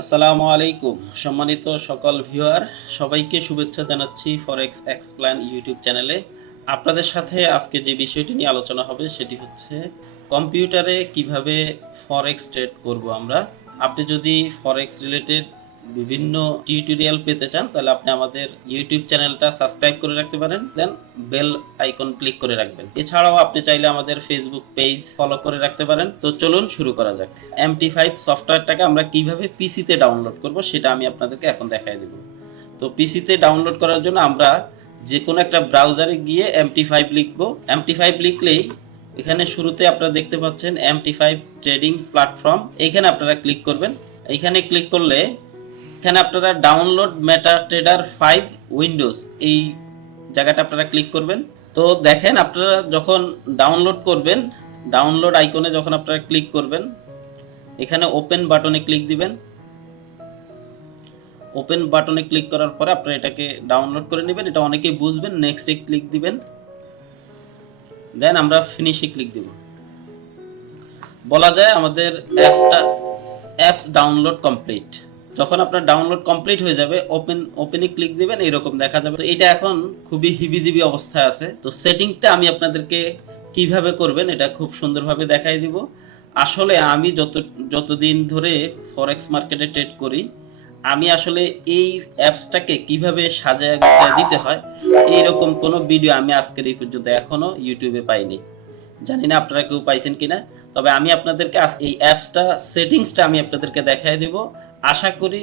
আসসালামু আলাইকুম সম্মানিত সকল ভিউয়ার, সবাইকে শুভেচ্ছা জানাচ্ছি ফরেক্স এক্সপ্ল্যান ইউটিউব চ্যানেলে। আপনাদের সাথে আজকে যে বিষয়টি নিয়ে আলোচনা হবে সেটি হচ্ছে কম্পিউটারে কিভাবে ফরেক্স ট্রেড করব আমরা। আপনি যদি ফরেক্স রিলেটেড বিভিন্ন টিউটোরিয়াল পেতে চান তাহলে আপনি আমাদের ইউটিউব চ্যানেলটা সাবস্ক্রাইব করে রাখতে পারেন, দেন বেল আইকন ক্লিক করে রাখবেন। এছাড়াও আপনি চাইলে আমাদের ফেসবুক পেজ ফলো করে রাখতে পারেন। তো চলুন শুরু করা যাক। MT5 সফটওয়্যারটাকে আমরা কিভাবে পিসিতে ডাউনলোড করব সেটা আমি আপনাদেরকে এখন দেখাই দেব। তো পিসিতে ডাউনলোড করার জন্য আমরা যে কোনো একটা ব্রাউজারে গিয়ে MT5 লিখব। MT5 লিখলেই এখানে শুরুতে আপনারা দেখতে পাচ্ছেন MT5 ট্রেডিং প্ল্যাটফর্ম, এখানে আপনারা ক্লিক করবেন। এখানে ক্লিক করলে এখানে আপনারা ডাউনলোড মেটা ট্রেডার 5 উইন্ডোজ এই জায়গাটা আপনারা ক্লিক করবেন। তো দেখেন আপনারা যখন ডাউনলোড করবেন, ডাউনলোড আইকনে যখন আপনারা ক্লিক করবেন, এখানে ওপেন বাটনে ক্লিক দিবেন। ওপেন বাটনে ক্লিক করার পরে আপনারা এটাকে ডাউনলোড করে নেবেন। এটা অনেকেই বুঝবেন। নেক্সটে ক্লিক দিবেন, দেন আমরা ফিনিশে ক্লিক দিব। বলা যায় আমাদের অ্যাপস ডাউনলোড কমপ্লিট। যখন আপনার ডাউনলোড কমপ্লিট হয়ে যাবে ওপেনে ক্লিক দিবেন, এইরকম দেখা যাবে। তো এটা এখন খুবই হিবিজিবি অবস্থায় আছে। তো সেটিংটা আমি আপনাদেরকে কিভাবে করবেন এটা খুব সুন্দরভাবে দেখাই দিব। আসলে আমি যতদিন ধরে ফরেক্স মার্কেটে ট্রেড করি, আমি আসলে এই অ্যাপসটাকে কিভাবে সাজায় গুছিয়ে দিতে হয় এইরকম কোনো ভিডিও আমি আজকের এই পর্যন্ত এখনো ইউটিউবে পাইনি। জানি না আপনারা কেউ পাইছেন কিনা, তবে আমি আপনাদেরকে এই অ্যাপসটা সেটিংসটা আমি আপনাদেরকে দেখাই দেব। আশা করি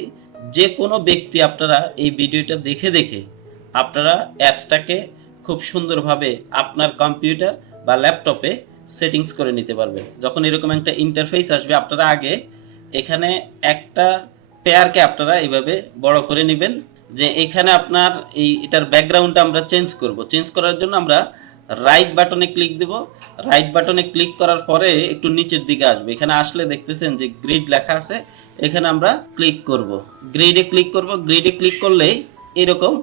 যে কোনো ব্যক্তি আপনারা এই ভিডিওটা দেখে দেখে আপনারা অ্যাপসটাকে খুব সুন্দরভাবে আপনার কম্পিউটার বা ল্যাপটপে সেটিংস করে নিতে পারবেন। যখন এরকম একটা ইন্টারফেস আসবে, আপনারা আগে এখানে একটা পেয়ারকে আপনারা এইভাবে বড় করে নেবেন, যে এখানে আপনার এটার ব্যাকগ্রাউন্ডটা আমরা চেঞ্জ করব। চেঞ্জ করার জন্য আমরা রাইট বাটনে ক্লিক দেব। রাইট বাটনে ক্লিক করার পরে একটু নিচের দিকে আসবে। এখানে আসলে দেখতেছেন যে গ্রিড লেখা আছে, এখানে আমরা ক্লিক করব। গ্রিডে ক্লিক করব। গ্রিডে ক্লিক করলেই এরকম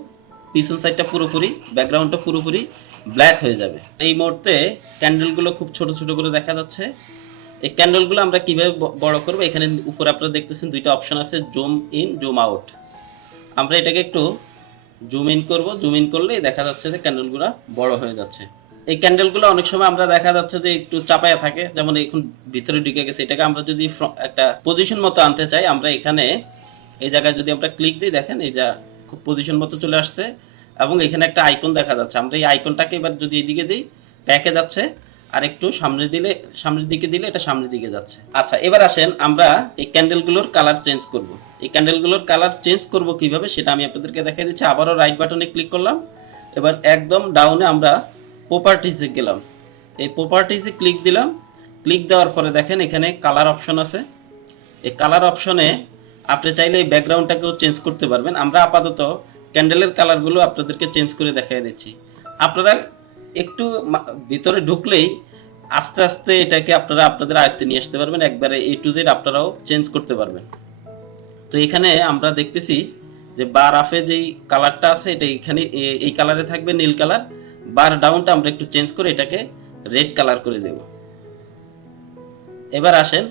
পিছন সাইডটা পুরোপুরি, ব্যাকগ্রাউন্ডটা পুরোপুরি ব্ল্যাক হয়ে যাবে। এই মুহূর্তে ক্যান্ডেলগুলো খুব ছোট ছোট করে দেখা যাচ্ছে। এই ক্যান্ডেলগুলো আমরা কিভাবে বড় করব, এখানে উপরে আপনারা দেখতেছেন দুইটা অপশন আছে, জুম ইন জুম আউট। আমরা এটাকে একটু জুম ইন করব। জুম ইন করলেই দেখা যাচ্ছে যে ক্যান্ডেলগুলো বড় হয়ে যাচ্ছে। এই ক্যান্ডেলগুলো অনেক সময় আমরা দেখা যাচ্ছে যে একটু চাপায়া থাকে, যেমন এখন ভিতরে ঢুকে গেছে। এটাকে আমরা যদি একটা পজিশন মতো আনতে চাই, আমরা এখানে এই জায়গায় যদি আমরা ক্লিক দিই, দেখেন এই যা খুব পজিশন মতো চলে আসছে এবং এখানে একটা আইকন দেখা যাচ্ছে। আমরা এই আইকনটাকে এবার যদি এদিকে দিই, ব্যাকে যাচ্ছে, আর একটু সামনের দিকে দিলে এটা সামনের দিকে যাচ্ছে। আচ্ছা, এবার আসেন আমরা এই ক্যান্ডেলগুলোর কালার চেঞ্জ করব। এই ক্যান্ডেলগুলোর কালার চেঞ্জ করব কিভাবে সেটা আমি আপনাদেরকে দেখাই দিচ্ছি। আবারও রাইট বাটনে ক্লিক করলাম। এবার একদম ডাউনে আমরা প্রপার্টিজে গেলাম। এই প্রপার্টিজে ক্লিক দিলাম। ক্লিক দেওয়ার পরে দেখেন এখানে কালার অপশন আছে। এই কালার অপশনে আপনি চাইলে এই ব্যাকগ্রাউন্ডটাকেও চেঞ্জ করতে পারবেন। আমরা আপাতত ক্যান্ডেলের কালারগুলো আপনাদেরকে চেঞ্জ করে দেখাই দিচ্ছি। আপনারা একটু ভিতরে ঢুকলেই আস্তে আস্তে এটাকে আপনারা আপনাদের আয়ত্তে নিয়ে আসতে পারবেন। একবারে A to Z আপনারাও চেঞ্জ করতে পারবেন। তো এখানে আমরা দেখতেছি যে বার আপে যেই কালারটা আছে এটা এখানে এই কালারে থাকবে, নীল কালার। বার ডাউনটা আমরা একটু চেঞ্জ করে এটাকে রেড কালার করে দেব। এবার আসেন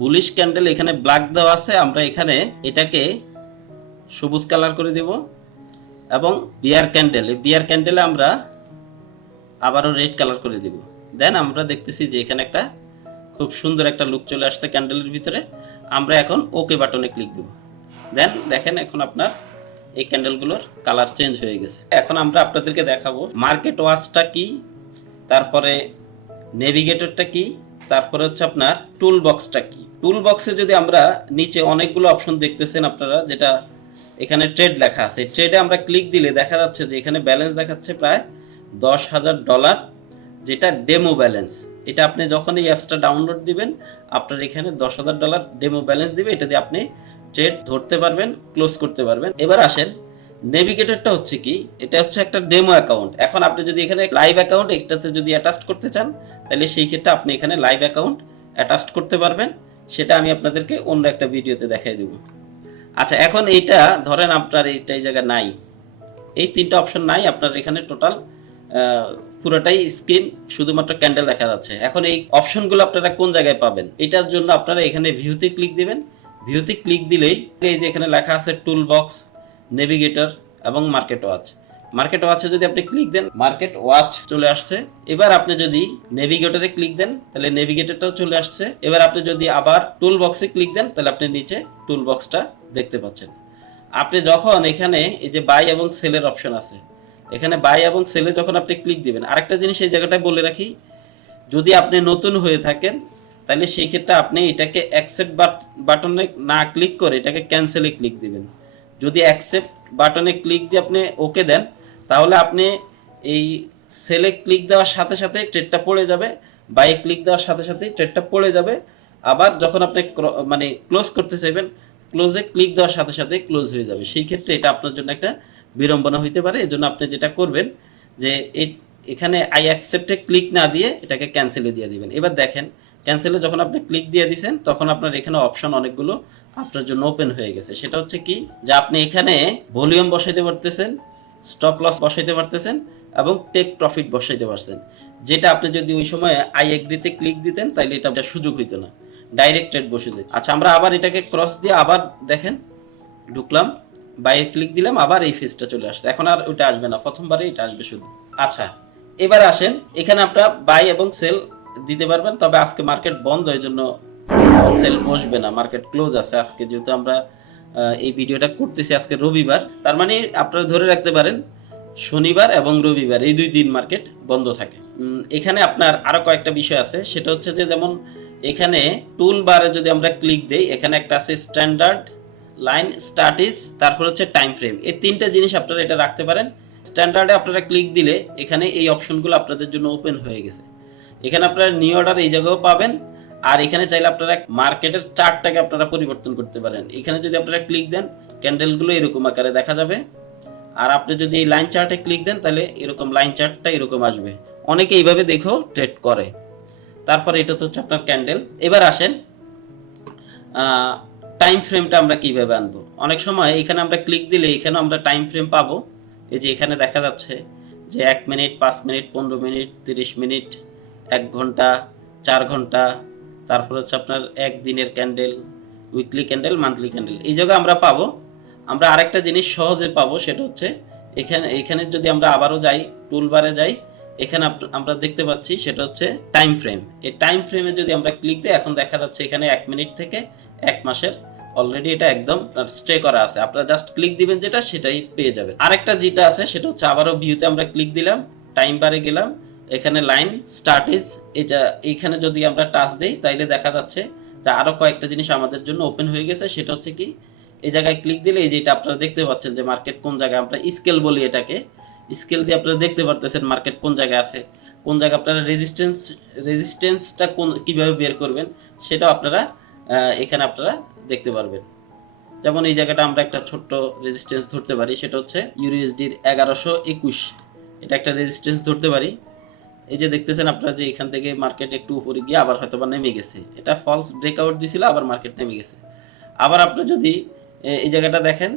বুলিশ ক্যান্ডেল, এখানে ব্ল্যাক দেওয়া আছে, আমরা এখানে এটাকে সবুজ কালার করে দেব। এবং বিয়ার ক্যান্ডেল, এই বিয়ার ক্যান্ডেলে আমরা আবারও রেড কালার করে দেব। দেন আমরা দেখতেছি যে এখানে একটা খুব সুন্দর একটা লুক চলে আসছে ক্যান্ডেলের ভিতরে। আমরা এখন ওকে বাটনে ক্লিক দেব। দেন দেখেন এখন আপনার এই ক্যান্ডেলগুলোর কালার চেঞ্জ হয়ে গেছে। এখন আমরা আপনাদেরকে দেখাবো মার্কেট ওয়াচটা কি, তারপরে নেভিগেটরটা কি, তারপরে হচ্ছে আপনার টুল বক্সটা কি। টুল বক্সে যদি আমরা নিচে অনেকগুলো অপশন দেখতেছেন আপনারা, যেটা এখানে ট্রেড লেখা আছে, ট্রেডে আমরা ক্লিক দিলে দেখা যাচ্ছে যে এখানে ব্যালেন্স দেখাচ্ছে প্রায় $10,000, যেটা ডেমো ব্যালেন্স। এটা আপনি যখন এই অ্যাপসটা ডাউনলোড দিবেন, আপনার এখানে $10,000 ডেমো ব্যালেন্স দিবে। এটা দিয়ে আপনি ট্রেড ধরতে পারবেন, ক্লোজ করতে পারবেন। এবার আসেন নেভিগেটরটা হচ্ছে কি, এটা হচ্ছে একটা ডেমো অ্যাকাউন্ট। এখন আপনি যদি এখানে লাইভ অ্যাকাউন্ট এটাতে যদি অ্যাটাচ করতে চান, তাহলে সেই ক্ষেত্রে আপনি এখানে লাইভ অ্যাকাউন্ট অ্যাটাচ করতে পারবেন। সেটা আমি আপনাদেরকে অন্য একটা ভিডিওতে দেখাই দেব। আচ্ছা, এখন এইটা ধরেন আপনার এই জায়গা নাই, এই তিনটা অপশন নাই আপনার এখানে, টোটাল পুরোটাই স্ক্রিন শুধুমাত্র ক্যান্ডেল দেখা যাচ্ছে। এখন এই অপশনগুলো আপনারা কোন জায়গায় পাবেন, এটার জন্য আপনারা এখানে ভিউতে ক্লিক দিবেন। ভিউতে ক্লিক দিলেই এই যে এখানে লেখা আছে টুল বক্স, নেভিগেটর এবং মার্কেট ওয়াচ। মার্কেট ওয়াচে যদি আপনি ক্লিক দেন মার্কেট ওয়াচ চলে আসছে। এবার আপনি যদি নেভিগেটরে ক্লিক দেন তাহলে নেভিগেটরটাও চলে আসছে। এবার আপনি যদি আবার টুল বক্সে ক্লিক দেন তাহলে আপনি নিচে টুল বক্সটা দেখতে পাচ্ছেন। আপনি যখন এখানে এই যে বাই এবং সেলের অপশন আছে, এখানে বাই এবং সেলে যখন আপনি ক্লিক দিবেন, আরেকটা জিনিস এই জায়গাটায় বলে রাখি, যদি আপনি নতুন হয়ে থাকেন তাহলে সেই ক্ষেত্রে আপনি এটাকে অ্যাকসেপ্ট বাটনে না ক্লিক করে এটাকে ক্যান্সেলে ক্লিক দিবেন। যদি অ্যাকসেপ্ট বাটনে ক্লিক দিয়ে আপনি ওকে দেন তাহলে আপনি এই সেলে ক্লিক দেওয়ার সাথে সাথে ট্রেডটা পড়ে যাবে, বাইয়ে ক্লিক দেওয়ার সাথে সাথে ট্রেডটা পড়ে যাবে। আবার যখন আপনি মানে ক্লোজ করতে চাইবেন, ক্লোজে ক্লিক দেওয়ার সাথে সাথে ক্লোজ হয়ে যাবে। সেই ক্ষেত্রে এটা আপনার জন্য একটা বিড়ম্বনা হইতে পারে। এই জন্য আপনি যেটা করবেন যে এখানে আই অ্যাকসেপ্টে ক্লিক না দিয়ে এটাকে ক্যান্সেলে দিয়ে দিবেন। এবার দেখেন ক্যান্সেলে যখন আপনি ক্লিক দিয়ে দিয়েছেন তখন আপনার এখানে অপশন অনেকগুলো আপনার জন্য ওপেন হয়ে গেছে। সেটা হচ্ছে কি, যে আপনি এখানে ভলিউম বসাইতে পারতেছেন, স্টপ লস বসাইতে পারতেছেন এবং টেক প্রফিট বসাইতে পারছেন, যেটা আপনি যদি ওই সময় আই এগ্রিতে ক্লিক দিতেন তাহলে এটা সুযোগ হইতো না, ডাইরেক্ট ট্রেড বসে যেত। আচ্ছা, আমরা আবার এটাকে ক্রস দিয়ে আবার দেখেন ঢুকলাম, বাইরে ক্লিক দিলাম, আবার এই ফেজটা চলে আসছে। এখন আর ওটা আসবে না, প্রথমবারে এটা আসবে শুধু। আচ্ছা, এবার আসেন এখানে আপনারা বাই এবং সেল দিতে পারবেন, তবে আজকে মার্কেট বন্ধ, এই জন্য সেল বসবে না, মার্কেট ক্লোজ আছে আজকে। যেহেতু আমরা এই ভিডিওটা করতেছি আজকে রবিবার, তার মানে আপনারা ধরে রাখতে পারেন শনিবার এবং রবিবার এই 2 দিন মার্কেট বন্ধ থাকে। এখানে আপনার আরো কয়েকটা বিষয় আছে, সেটা হচ্ছে যে যেমন এখানে টুল বারে যদি আমরা ক্লিক দেই, এখানে একটা আছে স্ট্যান্ডার্ড লাইন, স্ট্যাটিস, তারপর হচ্ছে টাইম ফ্রেম। এই 3টা জিনিস আপনারা এটা রাখতে পারেন। স্ট্যান্ডার্ডে আপনারা ক্লিক দিলে এখানে এই অপশনগুলো আপনাদের জন্য ওপেন হয়ে গেছে। এখানে আপনারা নিউ অর্ডার এই জায়গাও পাবেন, আর এখানে চাইলে আপনারা মার্কেটের চার্টটাকে আপনারা পরিবর্তন করতে পারেন। এখানে যদি আপনারা ক্লিক দেন ক্যান্ডেলগুলো এরকম আকারে দেখা যাবে, আর আপনি যদি এই লাইন চার্টে ক্লিক দেন তাহলে এরকম লাইন চার্টটা এরকম আসবে। অনেকে এইভাবে দেখেও ট্রেড করে। তারপরে এটা তো হচ্ছে আপনার ক্যান্ডেল। এবার আসেন টাইম ফ্রেমটা আমরা কিভাবে আনবো। অনেক সময় এখানে আমরা ক্লিক দিলে এখানে আমরা টাইম ফ্রেম পাবো। এই যে এখানে দেখা যাচ্ছে যে 1 মিনিট, 5 মিনিট, 15 মিনিট, 30 মিনিট, 1 ঘন্টা, 4 ঘন্টা, তারপর হচ্ছে আপনার 1 দিনের candle, weekly candle, monthly candle, এই জায়গায় আমরা পাবো। আমরা আরেকটা জিনিস সহজে পাবো, সেটা হচ্ছে এখানে যদি আমরা আবারও যাই, টুল বারে যাই, এখানে আমরা দেখতে পাচ্ছি সেটা হচ্ছে টাইম ফ্রেম। এই টাইম ফ্রেমে যদি আমরা ক্লিক দিই, এখন দেখা যাচ্ছে এখানে 1 মিনিট থেকে 1 মাসের অলরেডি এটা একদম স্টে করা আছে। আপনারা জাস্ট ক্লিক দিবেন যেটা, সেটাই পেয়ে যাবেন। আরেকটা যেটা আছে সেটা হচ্ছে আবারও ভিউতে আমরা ক্লিক দিলাম, টাইম বারে গেলাম, এখানে লাইন স্টার্টিজ, এটা এইখানে যদি আমরা টাচ দেই তাইলে দেখা যাচ্ছে যে আরো কয়েকটা জিনিস আমাদের জন্য ওপেন হয়ে গেছে। সেটা হচ্ছে কি, এই জায়গায় ক্লিক দিলে এই যেটা আপনারা দেখতে পাচ্ছেন যে মার্কেট কোন জায়গায়, আমরা স্কেল বলি এটাকে, স্কেল দিয়ে আপনারা দেখতে পারতেছেন মার্কেট কোন জায়গায় আছে, কোন জায়গায় আপনারা রেজিস্ট্যান্সটা কিভাবে বের করবেন সেটাও আপনারা এখানে আপনারা দেখতে পারবেন। যেমন এই জায়গাটা আমরা একটা ছোট্ট রেজিস্ট্যান্স ধরতে পারি, সেটা হচ্ছে ইউএসডির 1121, এটা একটা রেজিস্ট্যান্স ধরতে পারি। এই যে দেখতেছেন আপনারা যে এখান থেকে মার্কেট একটু উপরে গিয়ে আবার হয়তো বা নেমে গেছে, এটা ফলস ব্রেকআউট দিছিল, আবার মার্কেট নেমে গেছে। আবার আপনারা যদি এই জায়গাটা দেখেন,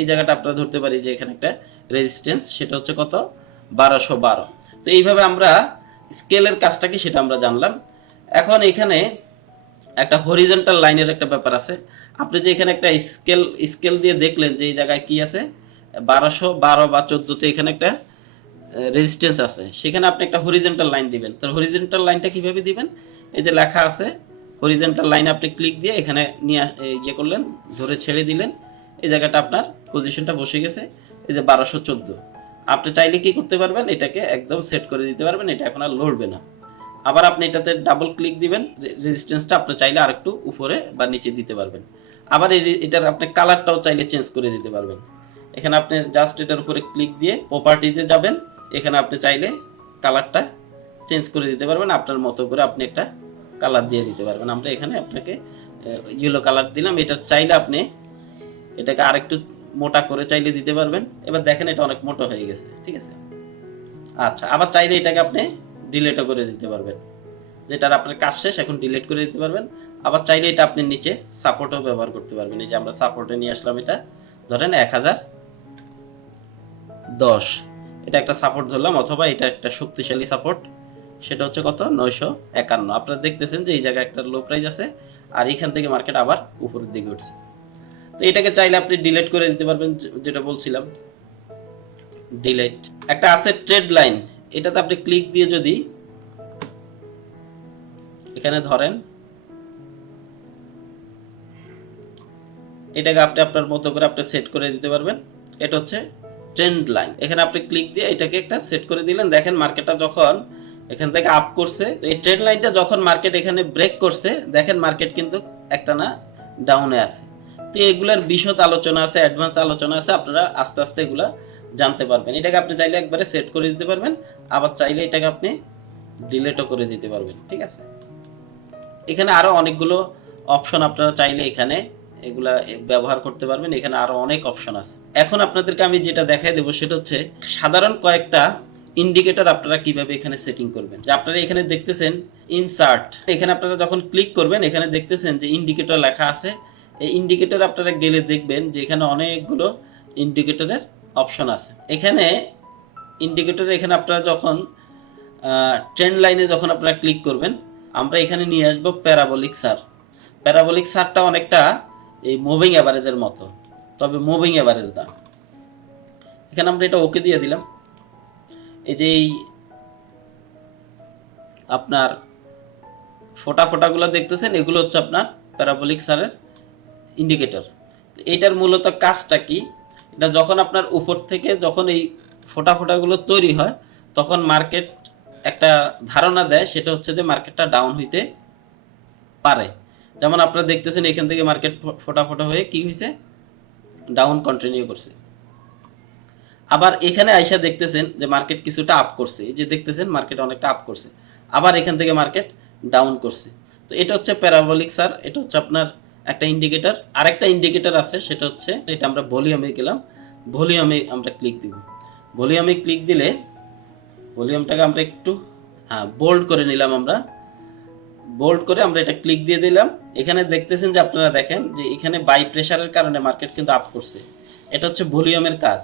এই জায়গাটা আপনারা ধরতে পারি যে এখানে একটা রেজিস্ট্যান্স, সেটা হচ্ছে কত, 1212। তো এইভাবে আমরা স্কেলের কাজটা কি সেটা আমরা জানলাম। এখন এখানে একটা হরিজন্টাল লাইনের একটা ব্যাপার আছে। আপনি যে এখানে একটা স্কেল দিয়ে দেখলেন যে এই জায়গায় কি আছে, 1212 বা 14তে এখানে একটা রেজিস্ট্যান্স আছে, সেখানে আপনি একটা হরিজন্টাল লাইন দিবেন। তো হরিজন্টাল লাইনটা কিভাবে দিবেন, এই যে লেখা আছে হরিজন্টাল লাইন, আপনি ক্লিক দিয়ে এখানে নিয়ে ইয়ে করলেন, ধরে ছেড়ে দিলেন, এই জায়গাটা আপনার পজিশনটা বসে গেছে, এই যে 1214। আপনি চাইলে কি করতে পারবেন, এটাকে একদম সেট করে দিতে পারবেন, এটা এখন আর লড়বে না। আবার আপনি এটাতে ডাবল ক্লিক দিবেন, রেজিস্ট্যান্সটা আপনি চাইলে আরেকটু উপরে বা নিচে দিতে পারবেন। আবার এটার আপনি কালারটাও চাইলে চেঞ্জ করে দিতে পারবেন। এখানে আপনি জাস্ট এটার উপরে ক্লিক দিয়ে প্রপার্টিজে যাবেন, এখানে আপনি চাইলে কালারটা চেঞ্জ করে দিতে পারবেন, আপনার মতো করে আপনি একটা কালার দিয়ে দিতে পারবেন। আমরা এখানে আপনাকে ইয়েলো কালার দিলাম, এটা চাইলে আপনি এটাকে আরেকটু মোটা করে চাইলে দিতে পারবেন। এবার দেখেন এটা অনেক মোটা হয়ে গেছে, ঠিক আছে। আচ্ছা, আবার চাইলে এটাকে আপনি ডিলিটও করে দিতে পারবেন, যেটার আপনার কাজ শেষ, এখন ডিলিট করে দিতে পারবেন। আবার চাইলে এটা আপনি নিচে সাপোর্টও ব্যবহার করতে পারবেন। এই যে আমরা সাপোর্টে নিয়ে আসলাম, এটা ধরেন 1010, এটা একটা সাপোর্ট ধরলাম, অথবা এটা একটা শক্তিশালী সাপোর্ট, সেটা হচ্ছে কত 951। আপনারা দেখতেছেন যে এই জায়গায় একটা লো প্রাইস আছে আর এখান থেকে মার্কেট আবার উপরের দিকে উঠছে। তো এটাকে চাইলে আপনি ডিলিট করে দিতে পারবেন, যেটা বলছিলাম ডিলিট। একটা আছে ট্রেড লাইন, এটাতে আপনি ক্লিক দিয়ে যদি এখানে ধরেন, এটাকে আপনি আপনার মতো করে আপনি সেট করে দিতে পারবেন। এটা হচ্ছে ট্রেন্ড লাইন। এখানে আপনি ক্লিক দিয়ে এটাকে একটা সেট করে দিলেন। দেখেন মার্কেটটা যখন এখান থেকে আপ করছে, তো এই ট্রেন্ড লাইনটা যখন মার্কেট এখানে ব্রেক করছে, দেখেন মার্কেট কিন্তু একটা না ডাউনে আছে। তো এগুলার বিশদ আলোচনা আছে, অ্যাডভান্স আলোচনা আছে, আপনারা আস্তে আস্তে এগুলা জানতে পারবেন। এটাকে আপনি চাইলে একবারে সেট করে দিতে পারবেন, আবার চাইলে এটাকে আপনি ডিলিটও করে দিতে পারবেন। ঠিক আছে, এখানে আরো অনেকগুলো অপশন আপনারা চাইলে এখানে এগুলা ব্যবহার করতে পারবেন। এখানে আরো অনেক অপশন আছে। এখন আপনাদেরকে আমি যেটা দেখাই দেবো সেটা হচ্ছে সাধারণ কয়েকটা ইন্ডিকেটর আপনারা কিভাবে এখানে সেটিং করবেন। যে আপনারা এখানে দেখতেছেন ইনসার্ট, এখানে আপনারা যখন ক্লিক করবেন এখানে দেখতেছেন যে ইন্ডিকেটর লেখা আছে। এই ইন্ডিকেটর আপনারা গেলে দেখবেন যে এখানে অনেকগুলো ইন্ডিকেটরের অপশন আছে। এখানে ইন্ডিকেটরে এখানে আপনারা যখন ট্রেন্ড লাইনে যখন আপনারা ক্লিক করবেন, আমরা এখানে নিয়ে আসবো প্যারাবোলিক সার। প্যারাবোলিক সারটা অনেকটা এই মুভিং অ্যাভারেজের মতো, তবে মুভিং অ্যাভারেজ না। এখানে আমরা এটা ওকে দিয়ে দিলাম। এই যে এই আপনার ফোটা ফোটাগুলো দেখতেছেন, এগুলো হচ্ছে আপনার প্যারাবোলিক সারের ইন্ডিকেটর। এইটার মূলত কাজটা কি, এটা যখন আপনার উপর থেকে যখন এই ফোটা ফোটাগুলো তৈরি হয়, তখন মার্কেট একটা ধারণা দেয়, সেটা হচ্ছে যে মার্কেটটা ডাউন হইতে পারে। যেমন আপনারা দেখতেছেন এখান থেকে মার্কেট ফোটা ফোটা হয়ে কি হয়েছে, ডাউন কন্টিনিউ করছে। আবার এখানে আইসা দেখতেছেন যে মার্কেট কিছুটা আপ করছে, এই যে দেখতেছেন মার্কেট অনেকটা আপ করছে, আবার এখান থেকে মার্কেট ডাউন করছে। তো এটা হচ্ছে প্যারাবোলিক সার, এটা হচ্ছে আপনার একটা ইন্ডিকেটর। আরেকটা ইন্ডিকেটর আছে, সেটা হচ্ছে এটা আমরা ভলিউমে গেলাম, ভলিউমে আমরা ক্লিক দিব। ভলিউমে ক্লিক দিলে ভলিউমটাকে আমরা একটু বোল্ড করে নিলাম, আমরা বোল্ড করে আমরা এটা ক্লিক দিয়ে দিলাম। এখানে দেখতেছেন যে আপনারা দেখেন যে এখানে বাই প্রেসারের কারণে মার্কেট কিন্তু আপ করছে। এটা হচ্ছে ভলিউমের কাজ।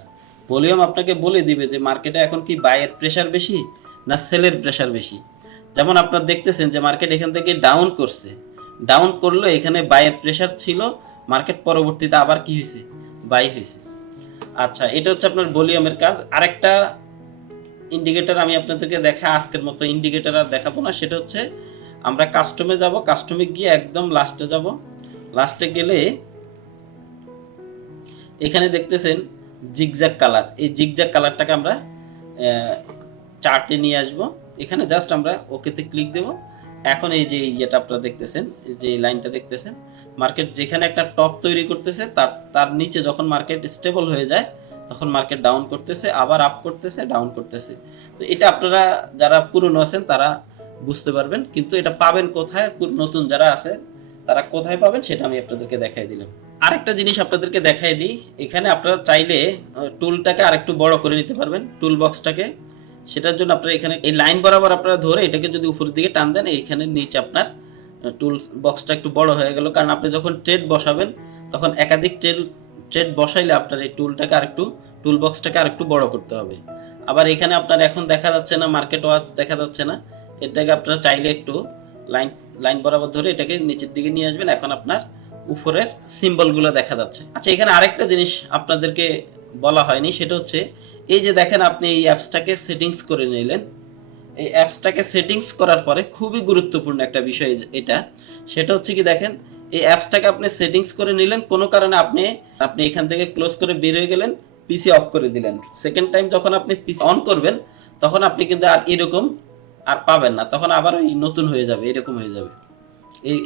ভলিউম আপনাকে বলে দিবে যে মার্কেটে এখন কি বাইয়ের প্রেসার বেশি না সেলের প্রেসার বেশি। যেমন আপনারা দেখতেছেন যে মার্কেট এখান থেকে ডাউন করছে, ডাউন করলো, এখানে বাইয়ের প্রেসার ছিল, মার্কেট পরবর্তীতে আবার কি হয়েছে, বাই হয়েছে। আচ্ছা, এটা হচ্ছে আপনার ভলিউমের কাজ। আরেকটা ইন্ডিকেটর আমি আপনাদেরকে দেখা, আজকের মতো ইন্ডিকেটর আর দেখাবো না, সেটা হচ্ছে আমরা কাস্টমে যাব, কাস্টমে গিয়ে একদম লাস্টে যাব। লাস্টে গেলে এখানে দেখতেছেন জিগজ্যাগ কালার, এই জিগজ্যাগ কালারটাকে আমরা চার্টে নিয়ে আসব। এখানে জাস্ট আমরা ওকেতে ক্লিক দেব। এখন এই যে ইয়েটা আপনারা দেখতেছেন, যে লাইনটা দেখতেছেন, মার্কেট যেখানে একটা টপ তৈরি করতেছে, তার নিচে যখন মার্কেট স্টেবল হয়ে যায়, তখন মার্কেট ডাউন করতেছে, আবার আপ করতেছে, ডাউন করতেছে। তো এটা আপনারা যারা পুরনো আছেন তারা বুঝতে পারবেন, কিন্তু এটা পাবেন কোথায়, নতুন যারা আছে তারা কোথায় পাবেন সেটা আমি আপনাদেরকে দেখাই দিলাম। আরেকটা জিনিস আপনাদেরকে দেখাই দিই, এখানে আপনারা চাইলে টুলটাকে আরেকটু বড় করে নিতে পারবেন, টুল বক্সটাকে। সেটার জন্য আপনারা এখানে এই লাইন বরাবর আপনারা ধরে এটাকে যদি উপরের দিকে টান দেন, এইখানে নিচে আপনার টুল বক্সটা একটু বড় হয়ে গেল। কারণ আপনি যখন ট্রেড বসাবেন তখন একাধিক ট্রেড বসাইলে আপনার এই টুলটাকে আরেকটু, টুল বক্সটাকে আরেকটু বড় করতে হবে। আবার এখানে আপনার এখন দেখা যাচ্ছে না, মার্কেট ওয়াচ দেখা যাচ্ছে না, এটাকে আপনারা চাইলে একটু লাইন বরাবর ধরে এটাকে নিচের দিকে নিয়ে আসবেন। এখন আপনার উপরের সিম্বলগুলো দেখা যাচ্ছে। আচ্ছা, এখানে আরেকটা জিনিস আপনাদেরকে বলা হয়নি, সেটা হচ্ছে এই যে দেখেন আপনি এই অ্যাপসটাকে সেটিংস করে নিলেন। এই অ্যাপসটাকে সেটিংস করার পরে খুবই গুরুত্বপূর্ণ একটা বিষয় এটা, সেটা হচ্ছে কি দেখেন, এই অ্যাপসটাকে আপনি সেটিংস করে নিলেন, কোনো কারণে আপনি এখান থেকে ক্লোজ করে বের হয়ে গেলেন, পিসি অফ করে দিলেন। সেকেন্ড টাইম যখন আপনি পিসি অন করবেন তখন আপনি কিন্তু আর এরকম আর পাবেন না, তখন আবার ওই নতুন হয়ে যাবে, এরকম হয়ে যাবে,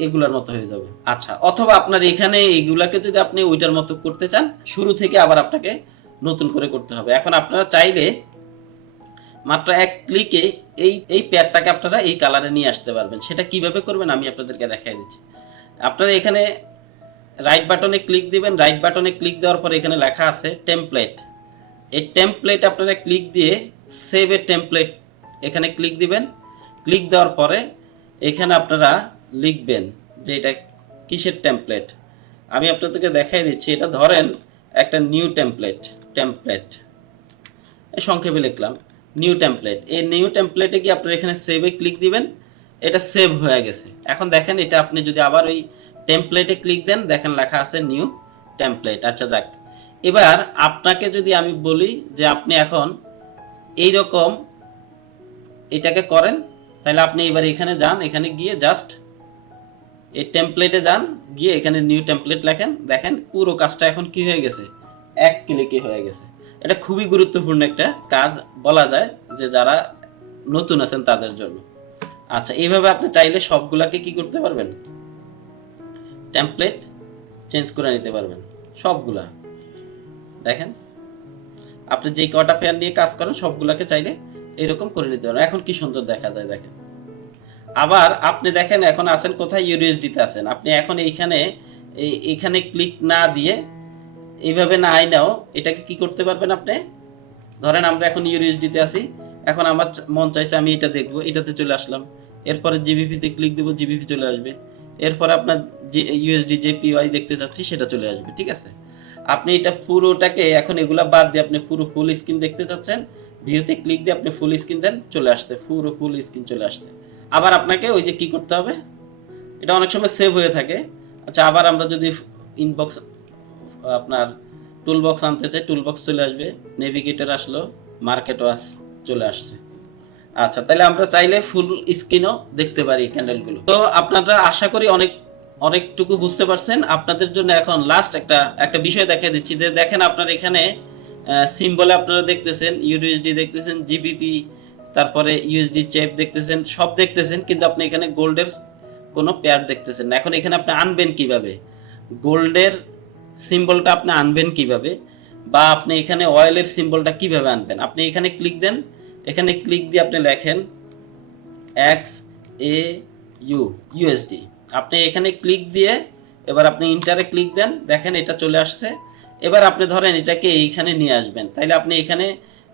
এইগুলার মতো হয়ে যাবে। আচ্ছা, অথবা আপনার এখানে এইগুলাকে যদি আপনি ওইটার মতো করতে চান, শুরু থেকে আবার আপনাকে নতুন করে করতে হবে। এখন আপনারা চাইলে মাত্র এক ক্লিকে এই প্যাডটাকে আপনারা এই কালারে নিয়ে আসতে পারবেন। সেটা কিভাবে করবেন আমি আপনাদেরকে দেখাই দিচ্ছি। আপনারা এখানে রাইট বাটনে ক্লিক দিবেন, রাইট বাটনে ক্লিক দেওয়ার পরে এখানে লেখা আছে টেমপ্লেট। এই টেমপ্লেট আপনারা ক্লিক দিয়ে সেভ এ টেমপ্লেট এখানে ক্লিক দিবেন। ক্লিক দেওয়ার পরে এখানে আপনারা লিখবেন যে এটা কিসের টেমপ্লেট। আমি আপনাদেরকে দেখাই দিচ্ছি। এটা ধরেন একটা নিউ টেমপ্লেট সংক্ষেপে লিখলাম নিউ টেমপ্লেট, এই নিউ টেমপ্লেটে গিয়ে আপনারা এখানে সেভে ক্লিক দিবেন, এটা সেভ হয়ে গেছে। এখন দেখেন এটা আপনি যদি আবার ওই টেমপ্লেটে ক্লিক দেন, দেখেন লেখা আছে নিউ টেমপ্লেট। আচ্ছা যাক, এবার আপনাকে যদি আমি বলি যে আপনি এখন এইরকম এটাকে করেন, তাহলে আপনি এবার এখানে যান, এখানে গিয়ে জাস্ট এই টেমপ্লেটে যান, গিয়ে এখানে নিউ টেমপ্লেট লেখেন, দেখেন পুরো কাজটা এখন কি হয়ে গেছে, এক ক্লিকে হয়ে গেছে। এটা খুবই গুরুত্বপূর্ণ একটা কাজ বলা যায়, যে যারা নতুন আছেন তাদের জন্য। আচ্ছা, এইভাবে আপনি চাইলে সবগুলাকে কি করতে পারবেন, টেমপ্লেট চেঞ্জ করে নিতে পারবেন সবগুলা। দেখেন আপনি যেই কটা পেয়ার নিয়ে কাজ করেন সবগুলাকে চাইলে এরকম করে নিতে পারবেন। এখন কি সুন্দর দেখা যায় দেখেন। আবার আপনি দেখেন এখন আছেন কোথায়, ইউএসডিতে আছেন। আপনি এখন এইখানে ক্লিক না দিয়ে এইভাবে না আইনাও এটাকে কি করতে পারবেন আপনি, ধরেন আমরা এখন ইউএসডিতে আছি, এখন আমার মন চাইছে আমি এটা দেখবো, এটাতে চলে আসলাম, এরপরে জিবিপিতে ক্লিক দেবো, জিবিপি চলে আসবে, এরপরে আপনার যে ইউএসডি যে পিওয়াই দেখতে চাচ্ছি সেটা চলে আসবে। ঠিক আছে, আপনি এটা পুরোটাকে এখন এগুলা বাদ দিয়ে আপনি পুরো ফুল স্ক্রিন দেখতে চাচ্ছেন, ভিউতে ক্লিক দিয়ে আপনি ফুল স্ক্রিন দেন, চলে আসছে, পুরো ফুল স্ক্রিন চলে আসছে। আবার আপনাকে ওই যে কি করতে হবে, এটা অনেক সময় সেভ হয়ে থাকে। আচ্ছা, আবার আমরা যদি ইনবক্স আপনার টুল বক্স আনতে চাই, টুল বক্স চলে আসবে, নেভিগেটর আসলো, মার্কেট ওয়াচ চলে আসছে। আচ্ছা, তাহলে আমরা চাইলে ফুল স্ক্রিনও দেখতে পারি ক্যান্ডেলগুলো। তো আপনারা আশা করি অনেকটুকু বুঝতে পারছেন। আপনাদের জন্য এখন লাস্ট একটা বিষয় দেখিয়ে দিচ্ছি, যে দেখেন আপনার এখানে সিম্বলে আপনারা দেখতেছেন ইউএসডি দেখতেছেন, জিবিপি, তারপরে ইউএসডি চেপ দেখতেছেন, সব দেখতেছেন, কিন্তু আপনি এখানে গোল্ডের কোনো পেয়ার দেখতেছেন না। এখন এখানে আপনি আনবেন কিভাবে, গোল্ডের সিম্বলটা আপনি আনবেন কিভাবে, বা আপনি এখানে অয়েলের সিম্বলটা কিভাবে আনবেন, আপনি এখানে ক্লিক দেন, এখানে ক্লিক দিয়ে আপনি লেখেন XAUUSD, আপনি এখানে ক্লিক দিয়ে এবার আপনি ইন্টারে ক্লিক দেন, দেখেন এটা চলে আসছে। এবার আপনি ধরেন এটাকে এইখানে নিয়ে আসবেন, তাইলে আপনি এখানে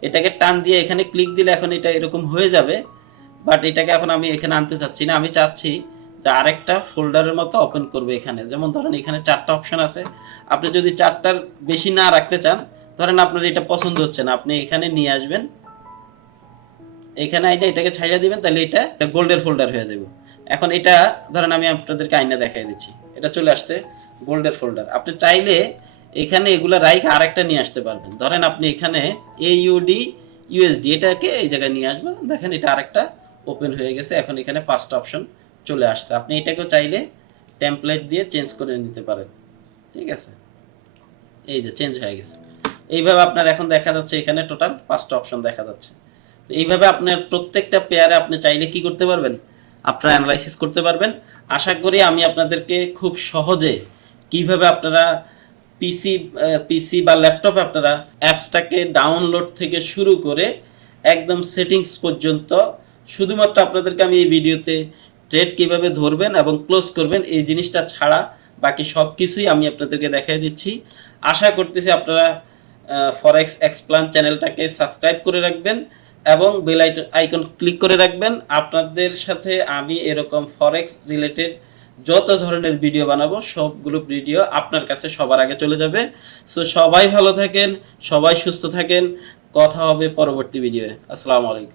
এটাকে টান দিয়ে এখানে ক্লিক দিলে এখন এটা এরকম হয়ে যাবে। বাট এটাকে এখন আমি এখানে আনতে চাচ্ছি না, আমি চাচ্ছি যে আরেকটা ফোল্ডারের মতো ওপেন করবে এখানে। যেমন ধরেন এখানে 4টা অপশন আছে, আপনি যদি 4টার বেশি না রাখতে চান, ধরেন আপনার এটা পছন্দ হচ্ছে না, আপনি এখানে নিয়ে আসবেন, এখানে আইনা এটাকে ছাইড়া দিবেন, তাহলে এটা গোল্ডের ফোল্ডার হয়ে যাবে। এখন এটা ধরেন আমি আপনাদেরকে আইনা দেখাই দিচ্ছি, এটা চলে আসছে গোল্ডের ফোল্ডার। আপনি চাইলে এখানে এগুলা রাইখে আরেকটা নিয়ে আসতে পারবেন। ধরেন আপনি এখানে AUD/USD এটাকে এই জায়গায় নিয়ে আসবেন, দেখেন এটা আরেকটা ওপেন হয়ে গেছে। এখন এখানে 5টা অপশন চলে আসছে, আপনি এটাকেও চাইলে টেমপ্লেট দিয়ে চেঞ্জ করে নিতে পারেন। ঠিক আছে, এই যে চেঞ্জ হয়ে গেছে। এইভাবে আপনার এখন দেখা যাচ্ছে এখানে টোটাল 5টা অপশন দেখা যাচ্ছে। তো এইভাবে আপনার প্রত্যেকটা পেয়ারে আপনি চাইলে কি করতে পারবেন, আপনারা অ্যানালাইসিস করতে পারবেন। আশা করি আমি আপনাদেরকে খুব সহজে কিভাবে আপনারা পিসি বা ল্যাপটপে আপনারা অ্যাপসটাকে ডাউনলোড থেকে শুরু করে একদম সেটিংস পর্যন্ত, শুধুমাত্র আপনাদেরকে আমি এই ভিডিওতে ট্রেড কিভাবে ধরবেন এবং ক্লোজ করবেন এই জিনিসটা ছাড়া বাকি সব কিছুই আমি আপনাদেরকে দেখিয়ে দিচ্ছি। আশা করতেছি আপনারা forex.explan চ্যানেলটাকে সাবস্ক্রাইব করে রাখবেন এবং বেল আইকন ক্লিক করে রাখবেন। আপনাদের সাথে আমি এরকম ফরেক্স রিলেটেড যত ধরনের ভিডিও বানাবো সবগুলো ভিডিও আপনার কাছে সবার আগে চলে যাবে। সো সবাই ভালো থাকেন, সবাই সুস্থ থাকেন, কথা হবে পরবর্তী ভিডিওয়ে। আসসালামু আলাইকুম।